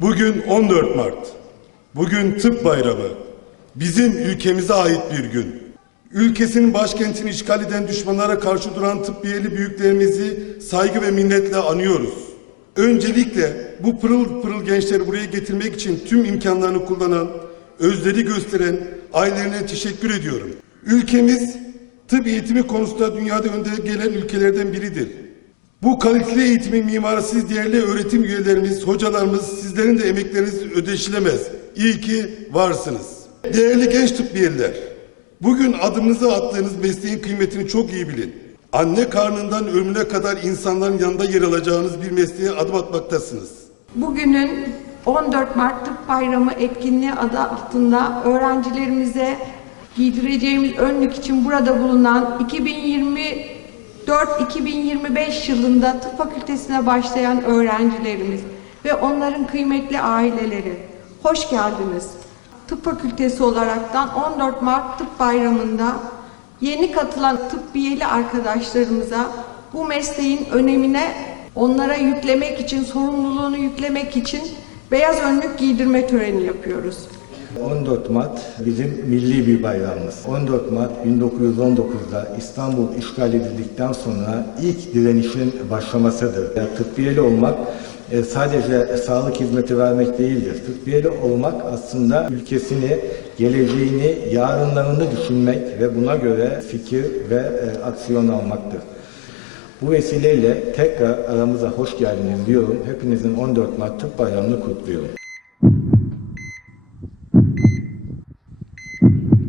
Bugün 14 Mart. Bugün Tıp Bayramı. Bizim ülkemize ait bir gün. Ülkesinin başkentini işgal eden düşmanlara karşı duran tıbbiyeli büyüklerimizi saygı ve minnetle anıyoruz. Öncelikle bu pırıl pırıl gençleri buraya getirmek için tüm imkanlarını kullanan, özleri gösteren ailelerine teşekkür ediyorum. Ülkemiz tıp eğitimi konusunda dünyada önde gelen ülkelerden biridir. Bu kaliteli eğitimin mimarı değerli öğretim üyelerimiz, hocalarımız, sizlerin de emekleriniz ödeşilemez. İyi ki varsınız. Değerli genç tıbbiyeliler, bugün adımınızı attığınız mesleğin kıymetini çok iyi bilin. Anne karnından ölümüne kadar insanların yanında yer alacağınız bir mesleğe adım atmaktasınız. Bugünün 14 Mart Tıp Bayramı etkinliği adı altında öğrencilerimize giydireceğimiz önlük için burada bulunan 2024-2025 yılında tıp fakültesine başlayan öğrencilerimiz ve onların kıymetli aileleri hoş geldiniz. Tıp fakültesi olaraktan 14 Mart Tıp Bayramı'nda yeni katılan tıbbiyeli arkadaşlarımıza bu mesleğin önemine onlara yüklemek için, sorumluluğunu yüklemek için beyaz önlük giydirme töreni yapıyoruz. 14 Mart bizim milli bir bayramımız. 14 Mart 1919'da İstanbul işgal edildikten sonra ilk direnişin başlamasıdır. Yani tıbbiyeli olmak e, sadece sağlık hizmeti vermek değildir. Tıbbiyeli olmak aslında ülkesini, geleceğini, yarınlarını düşünmek ve buna göre fikir ve e, aksiyon almaktır. Bu vesileyle tekrar aramıza hoş geldiniz diyorum. Hepinizin 14 Mart Tıp Bayramı'nı kutluyorum.